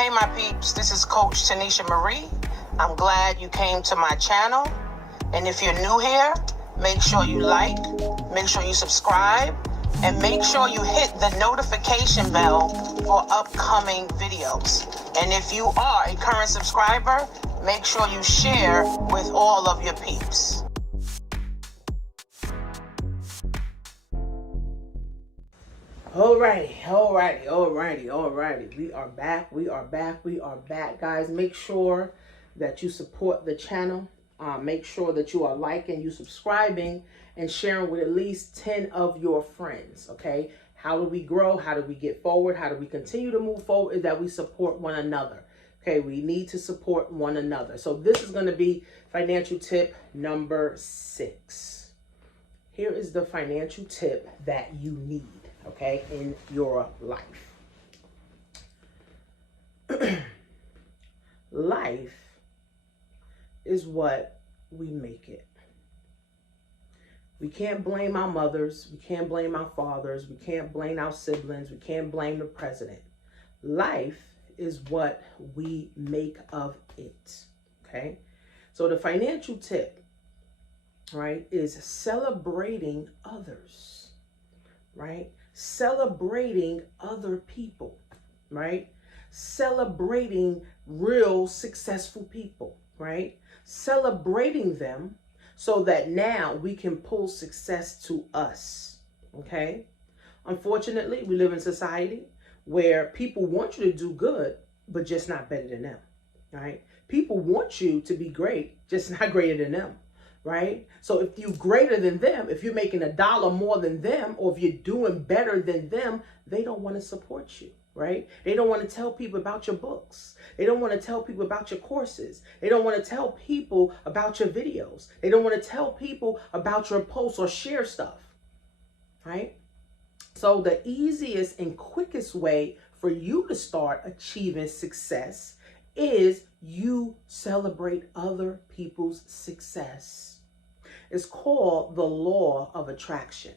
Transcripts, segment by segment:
Hey my peeps, this is Coach Tanisha Marie. I'm glad you came to my channel. And if you're new here, make sure you like, make sure you subscribe, and make sure you hit the notification bell for upcoming videos. And if you are a current subscriber, make sure you share with all of your peeps. Alrighty. We are back, guys. Make sure that you support the channel. Make sure that you are liking, you subscribing, and sharing with at least 10 of your friends, okay? How do we grow? How do we get forward? How do we continue to move forward? Is that we support one another, okay? We need to support one another. So this is going to be financial tip number 6. Here is the financial tip that you need, okay, in your life. Life is what we make it. We can't blame our mothers. We can't blame our fathers. We can't blame our siblings. We can't blame the president. Life is what we make of it, okay? So the financial tip, right, is celebrating others, right? Celebrating other people, right? Celebrating real successful people, right? Celebrating them so that now we can pull success to us, okay? Unfortunately, we live in society where people want you to do good, but just not better than them, right? People want you to be great, just not greater than them, right? So if you're greater than them, if you're making $1 more than them, or if you're doing better than them, they don't want to support you, right? They don't want to tell people about your books. They don't want to tell people about your courses. They don't want to tell people about your videos. They don't want to tell people about your posts or share stuff, right? So the easiest and quickest way for you to start achieving success is you celebrate other people's success. It's called the law of attraction.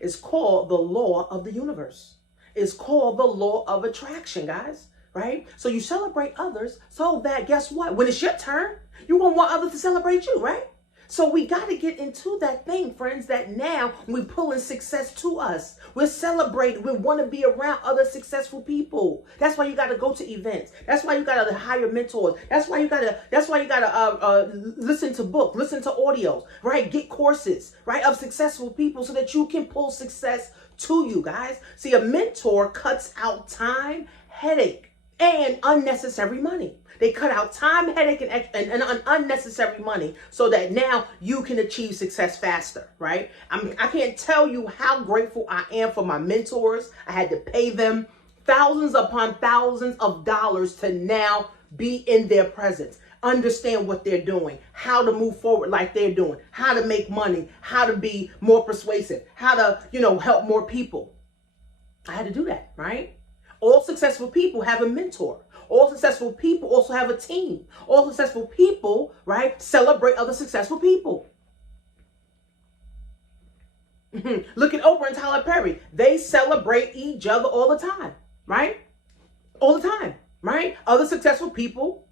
It's called the law of the universe. It's called the law of attraction, guys, right? So you celebrate others so that, guess what? When it's your turn, you're going to want others to celebrate you, right? So we got to get into that thing, friends, that now we're pulling success to us. We're celebrating. We want to be around other successful people. That's why you got to go to events. That's why you got to hire mentors. That's why you got to listen to books, listen to audios, right? Get courses, right, of successful people so that you can pull success to you, guys. See, a mentor cuts out time, headache, and unnecessary money. They cut out time, headache, and unnecessary money so that now you can achieve success faster, right? I can't tell you how grateful I am for my mentors. I had to pay them thousands upon thousands of dollars to now be in their presence, understand what they're doing, how to move forward like they're doing, how to make money, how to be more persuasive, how to, help more people. I had to do that, right? All successful people have a mentor. All successful people also have a team. All successful people, right, celebrate other successful people. Look at Oprah and Tyler Perry. They celebrate each other all the time, right? All the time, right? Other successful people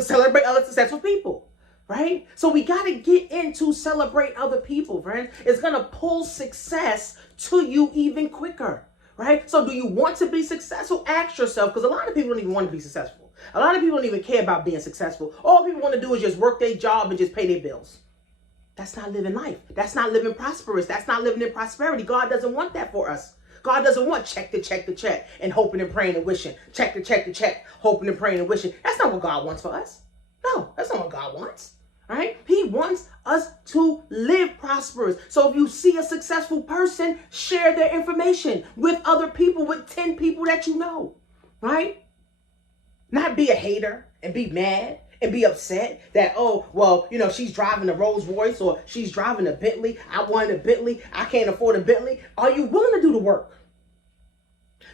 celebrate other successful people, right? So we got to get into celebrate other people, friends. It's going to pull success to you even quicker. Right? So do you want to be successful? Ask yourself, because a lot of people don't even want to be successful. A lot of people don't even care about being successful. All people want to do is just work their job and just pay their bills. That's not living life. That's not living prosperous. That's not living in prosperity. God doesn't want that for us. God doesn't want check to check to check and hoping and praying and wishing. Check to check to check, hoping and praying and wishing. That's not what God wants for us. No, that's not what God wants. All right? He wants us to live prosperous. So if you see a successful person, share their information with other people, with 10 people that you know, right? Not be a hater and be mad and be upset that, oh, well, she's driving a Rolls Royce or she's driving a Bentley. I want a Bentley. I can't afford a Bentley. Are you willing to do the work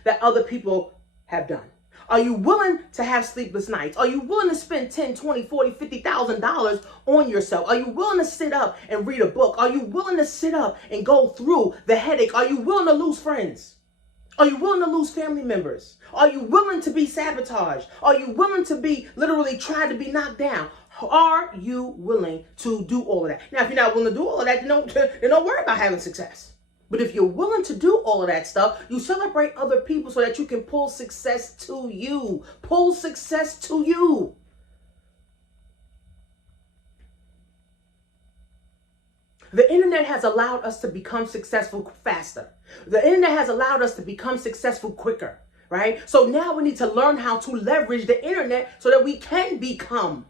that other people have done? Are you willing to have sleepless nights? Are you willing to spend $10, $20, $40, $50,000 on yourself? Are you willing to sit up and read a book? Are you willing to sit up and go through the headache? Are you willing to lose friends? Are you willing to lose family members? Are you willing to be sabotaged? Are you willing to be literally try to be knocked down? Are you willing to do all of that? Now, if you're not willing to do all of that, then don't worry about having success. But if you're willing to do all of that stuff, you celebrate other people so that you can pull success to you. Pull success to you. The internet has allowed us to become successful faster. The internet has allowed us to become successful quicker, right? So now we need to learn how to leverage the internet so that we can become,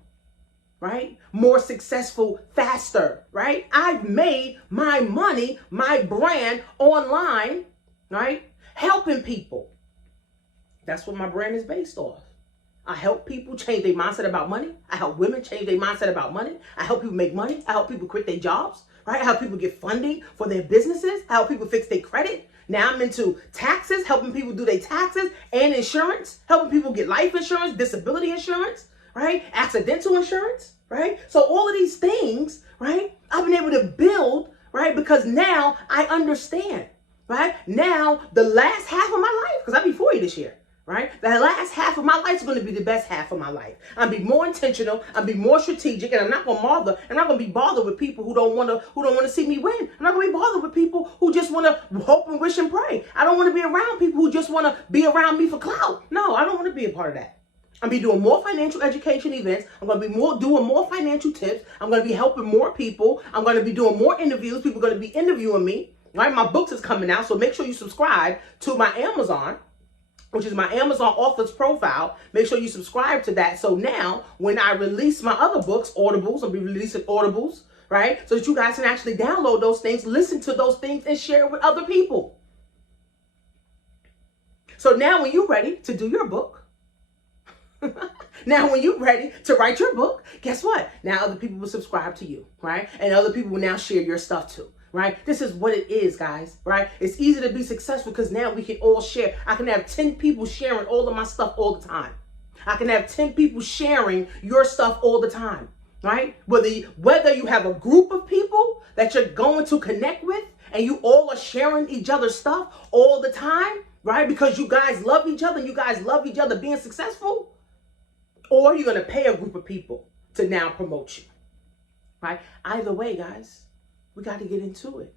right, more successful faster, right? I've made my money, my brand online, right, helping people. That's what my brand is based off. I help people change their mindset about money. I help women change their mindset about money. I help people make money. I help people quit their jobs, right? I help people get funding for their businesses. I help people fix their credit. Now I'm into taxes, helping people do their taxes and insurance, helping people get life insurance, disability insurance, right? Accidental insurance, right? So all of these things, right? I've been able to build, right? Because now I understand, right? Now the last half of my life, because I'll be 40 this year. Right? The last half of my life is going to be the best half of my life. I'm be more intentional. I'm be more strategic, and I'm not going to bother. I'm not going to be bothered with people who don't want to see me win. I'm not going to be bothered with people who just want to hope and wish and pray. I don't want to be around people who just want to be around me for clout. No, I don't want to be a part of that. I'm going to be doing more financial education events. I'm going to be doing more financial tips. I'm going to be helping more people. I'm going to be doing more interviews. People are going to be interviewing me. Right? My books is coming out, so make sure you subscribe to my Amazon, which is my Amazon author's profile. Make sure you subscribe to that. So now when I release my other books, Audibles, I'll be releasing Audibles, right? So that you guys can actually download those things, listen to those things, and share it with other people. So now when you're ready to do your book, now when you're ready to write your book, guess what? Now other people will subscribe to you, right? And other people will now share your stuff too. Right? This is what it is, guys, right? It's easy to be successful because now we can all share. I can have 10 people sharing all of my stuff all the time. I can have 10 people sharing your stuff all the time, right? Whether you have a group of people that you're going to connect with and you all are sharing each other's stuff all the time, right? Because you guys love each other, you guys love each other being successful, or you're going to pay a group of people to now promote you, right? Either way, guys, we got to get into it.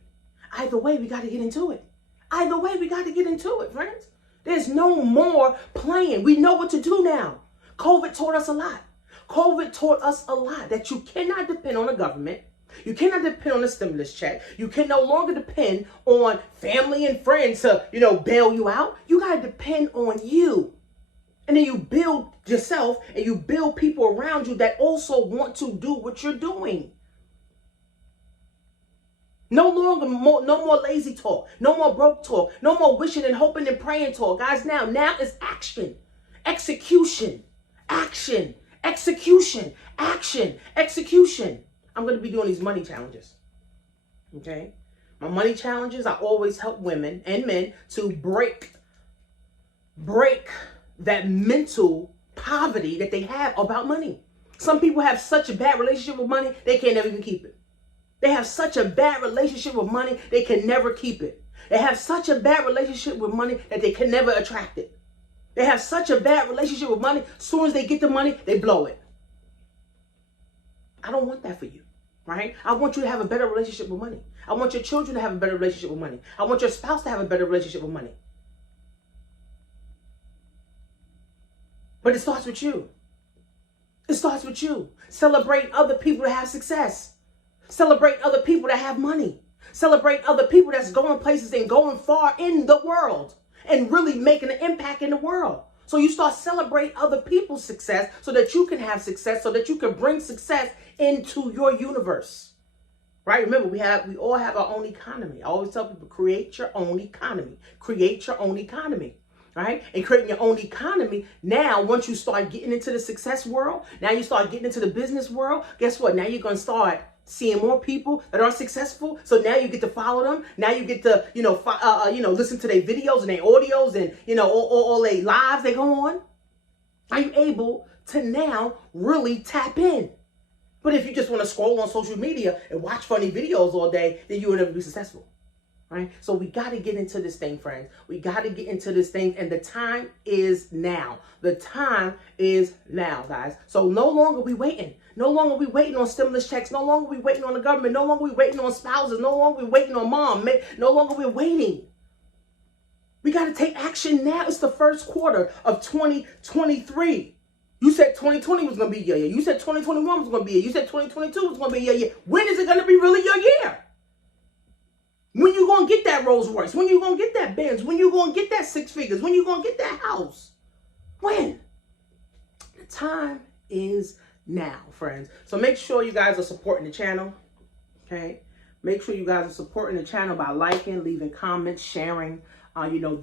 Either way, we got to get into it. Either way, we got to get into it, friends. There's no more playing. We know what to do now. COVID taught us a lot. COVID taught us a lot that you cannot depend on the government. You cannot depend on a stimulus check. You can no longer depend on family and friends to, bail you out. You got to depend on you. And then you build yourself and you build people around you that also want to do what you're doing. No more lazy talk. No more broke talk. No more wishing and hoping and praying talk. Guys, now it's action. Execution. Action. Execution. Action. Execution. I'm going to be doing these money challenges. Okay? My money challenges, I always help women and men to break that mental poverty that they have about money. Some people have such a bad relationship with money, they can't never even keep it. They have such a bad relationship with money, they can never keep it. They have such a bad relationship with money that they can never attract it. They have such a bad relationship with money, as soon as they get the money, they blow it. I don't want that for you, right? I want you to have a better relationship with money. I want your children to have a better relationship with money. I want your spouse to have a better relationship with money. But it starts with you. It starts with you. Celebrate other people that have success. Celebrate other people that have money. Celebrate other people that's going places and going far in the world and really making an impact in the world. So you start celebrating other people's success so that you can have success, so that you can bring success into your universe. Right? Remember, we all have our own economy. I always tell people, create your own economy. Create your own economy. Right? And creating your own economy. Now, once you start getting into the success world, now you start getting into the business world, guess what? Now you're going to start seeing more people that are successful. So now you get to follow them. Now you get to, listen to their videos and their audios and, all their lives they go on. Are you able to now really tap in? But if you just want to scroll on social media and watch funny videos all day, then you will never be successful. Right? So we got to get into this thing, friends. We got to get into this thing, and the time is now. The time is now, guys. So no longer we waiting. No longer we waiting on stimulus checks. No longer we waiting on the government. No longer we waiting on spouses. No longer we waiting on mom. No longer we're waiting. We got to take action now. It's the first quarter of 2023. You said 2020 was going to be your year. You said 2021 was going to be your year. You said 2022 was going to be your year. When is it going to be really your year? When you going to get that Rolls Royce? When you going to get that Benz? When you going to get that 6 figures? When you going to get that house? When? The time is now, friends. So make sure you guys are supporting the channel. Okay? Make sure you guys are supporting the channel by liking, leaving comments, sharing,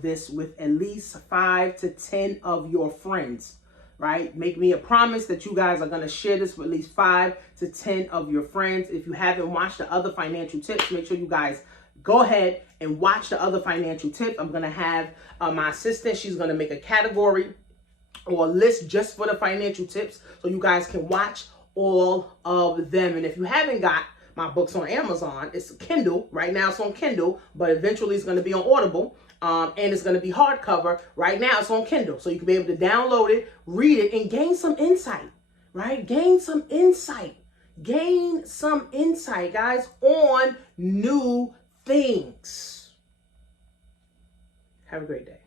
this with at least 5 to 10 of your friends. Right? Make me a promise that you guys are going to share this with at least 5 to 10 of your friends. If you haven't watched the other financial tips, make sure you guys go ahead and watch the other financial tips. I'm going to have my assistant. She's going to make a category or a list just for the financial tips so you guys can watch all of them. And if you haven't got my books on Amazon, it's Kindle. Right now it's on Kindle, but eventually it's going to be on Audible. And it's going to be hardcover. Right now it's on Kindle. So you can be able to download it, read it, and gain some insight. Right? Gain some insight. Gain some insight, guys, on new things. Have a great day.